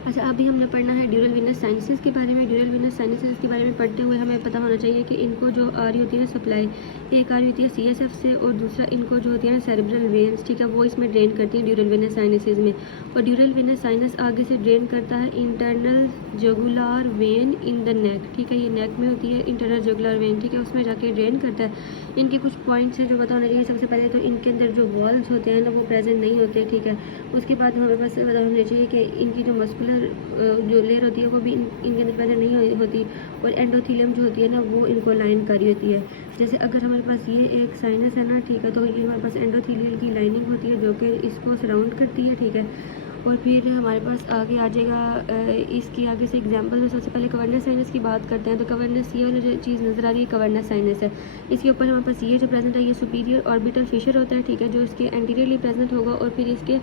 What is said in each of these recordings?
अच्छा, अभी हमने पढ़ना है ड्यूरल वेनस साइनसेस के बारे में। ड्यूरल वेनस साइनसेस के बारे में पढ़ते हुए हमें पता होना चाहिए कि इनको जो आ रही होती है ना सप्लाई, एक आ रही होती है CSF से और दूसरा इनको जो होती है ना सेरेब्रल वेन्स, ठीक है, वो इसमें ड्रेन करती है ड्यूरल वेनस साइनसेस में। और ड्यूरल वेनस साइनस आगे से ड्रेन करता है internal jugular vein in the neck, ठीक है, ये नेक में होती है इंटरनल जुगुलार वेन, ठीक है, उसमें जाके ड्रेन करता है। इनके कुछ पॉइंट्स हैं जो पता होना चाहिए। सबसे पहले तो इनके अंदर जो वॉल्स होते हैं ना वो प्रेजेंट नहीं होते, ठीक है। उसके बाद हमारे पास पता होना चाहिए कि इनकी जो मस्कुलर जो लेयर होती है वो भी इनके अंदर प्रेजेंट नहीं होती, और एंडोथीलियम जो होती है ना वो इनको लाइन कर रही होती है। जैसे अगर हमारे पास ये एक साइनस है ना, ठीक है, तो ये हमारे पास एंडोथीलियल की लाइनिंग होती है जो कि इसको सराउंड करती है, ठीक है। और फिर हमारे पास आगे आ जाएगा इसकी आगे से एग्जांपल में सबसे पहले कवर्नस साइनस की बात करते हैं। तो कवर्नस ये वाली जो चीज़ नज़र आ रही है कवर्नस साइनस है। इसके ऊपर हमारे पास ये जो प्रेजेंट है ये सुपीरियर ऑर्बिटल फिशर होता है, ठीक है, जो इसके एंटीरियरली प्रेजेंट होगा। और फिर इसके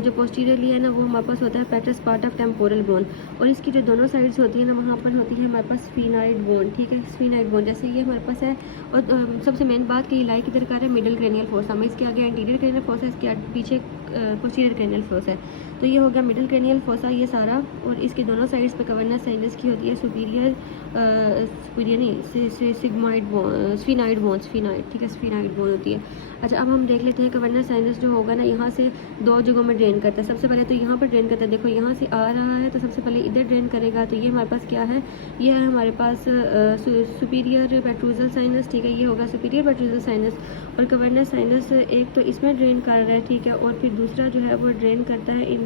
जो पोस्टीरियरली है ना वो हमारे पास होता है पेट्रस पार्ट ऑफ टेम्पोरल बोन। और इसकी जो दोनों साइड्स होती है ना वहाँ पर होती है हमारे पास स्फीनाइड बोन, ठीक है, स्फीनाइड बोन जैसे ये हमारे पास है। और सबसे मेन बात कि ये लाई किधर का है, मिडिल क्रेनियल फोसा में। इसके आगे एंटीरियर क्रेनियल फोसा, इसके पीछे पोस्टीरियर क्रेनियल फोसा है। तो ये हो गया मिडिल क्रेनियल फोसा ये सारा। और इसके दोनों साइड्स पे कवर्नस साइनस की होती है सुपीरियर नहीं सिग्मोइड बोन, स्फीनाइड बोन, स्फीनाइड, ठीक है, स्फीनाइड बोन होती है। अच्छा, अब हम देख लेते हैं कवर्नस साइनस जो होगा ना यहाँ से दो जगहों में ड्रेन करता है। सबसे पहले तो यहाँ पर ड्रेन करता है, देखो यहाँ से आ रहा है तो सबसे पहले इधर ड्रेन करेगा। तो ये हमारे पास क्या है, ये है हमारे पास सुपीरियर पेट्रूजल साइनस, ठीक है, ये होगा सुपीरियर पेट्रूजल साइनस। और कवर्नस साइनस एक तो इसमें ड्रेन कर रहा है, ठीक है, और फिर दूसरा जो है वो ड्रेन करता है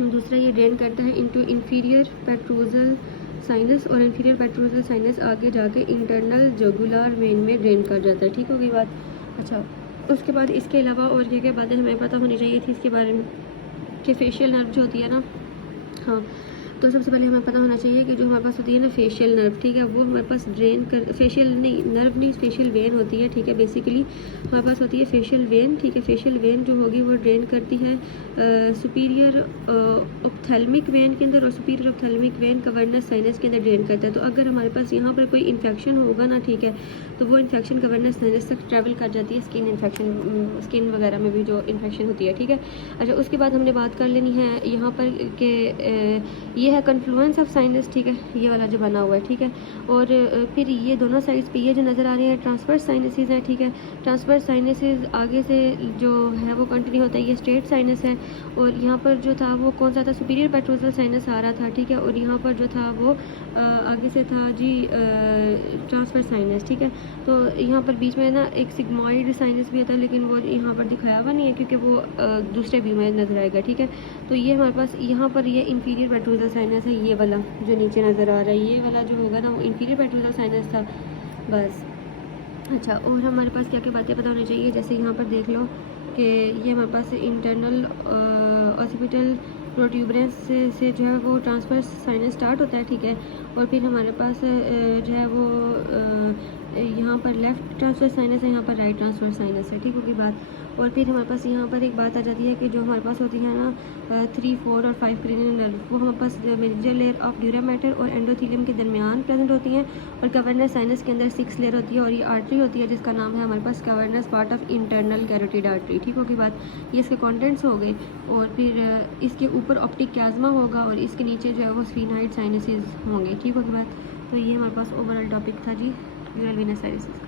दूसरा ये ड्रेन करता है इनटू इंफीरियर पेट्रोजल साइनस। और इंफीरियर पेट्रोजल साइनस आगे जाके इंटरनल जुगुलार वेन में ड्रेन कर जाता है, ठीक हो गई बात। अच्छा, उसके बाद इसके अलावा और क्या बातें हमें पता होनी चाहिए थी इसके बारे में कि फेशियल नर्व जो होती है ना, हाँ, तो सबसे पहले हमें पता होना चाहिए कि जो हमारे पास होती है ना फेशियल नर्व, ठीक है, वो हमारे पास ड्रेन कर, फेशियल नहीं नर्व नहीं फेशियल वेन होती है, ठीक है, बेसिकली हमारे पास होती है फेशियल वेन, ठीक है। फेशियल वेन जो होगी वो ड्रेन करती है सुपीरियर ऑप्थेल्मिक वेन के अंदर, और superior ophthalmic when cavernous sinus के अंदर ड्रेन करता है। तो अगर हमारे पास यहाँ पर कोई इन्फेक्शन होगा ना, ठीक है, तो वो इन्फेक्शन कवर्नस साइनस तक ट्रैवल कर जाती है, स्किन इन्फेक्शन, स्किन वगैरह में भी जो इन्फेक्शन होती है, ठीक है। अच्छा, उसके बाद हमने बात कर लेनी है यहाँ पर कि ये है कन्फ्लुएंस ऑफ साइनस, ठीक है, ये वाला जो बना हुआ है, ठीक है। और फिर ये दोनों साइड्स पे ये जो नज़र आ रही है ट्रांसवर्स साइनसेस है, ठीक है। ट्रांसवर्स साइनसेस आगे से जो है वो कंटिन्यू होता है, ये स्ट्रेट साइनस है। और यहाँ पर जो था वो कौन सा था, सुपीरियर पेट्रोजल साइनस आ रहा था, ठीक है। और यहाँ पर जो था वो आगे से था जी ट्रांसवर्स साइनस, ठीक है। तो यहाँ पर बीच में ना एक सिग्मॉइड साइनस भी होता है, लेकिन वो यहाँ पर दिखाया हुआ नहीं है क्योंकि वो दूसरे व्यू में नज़र आएगा, ठीक है। तो ये हमारे पास यहाँ पर ये इंफीरियर पेट्रोजल साइनस है, ये वाला जो नीचे नज़र आ रहा है, ये वाला जो होगा ना वो इंफीरियर पेट्रोजल साइनस था, बस। अच्छा, और हमारे पास क्या क्या बातें पता होनी चाहिए, जैसे यहाँ पर देख लो कि ये हमारे पास इंटरनल ऑसिपिटल प्रोट्यूबरेंस से जो है वो ट्रांसफर साइनस स्टार्ट होता है, ठीक है। और फिर हमारे पास जो है वो यहाँ पर लेफ़्ट ट्रांसफर साइनस है, यहाँ पर राइट ट्रांसफर साइनस है, ठीक होगी बात। और फिर हमारे पास यहाँ पर एक बात आ जाती है कि जो हमारे पास होती है ना 3, 4 और 5 क्रेनियल नर्व, वो हमारे पास major layer of dura mater और एंडोथीलियम के दरमियान प्रेजेंट होती हैं। और कवर्नस साइनस के अंदर 6 लेयर होती है, और ये आर्टरी होती है जिसका नाम है हमारे पास cavernous part of internal carotid artery, ठीक होगी बात। ये इसके कंटेंट्स हो गए। और फिर इसके ऊपर ऑप्टिक क्याज़मा होगा और इसके नीचे जो है वो स्फीनाइड साइनसेस होंगे, ठीक होगी बात। तो ये हमारे पास ओवरऑल टॉपिक था जी ड्यूरल वेनस साइनसेस।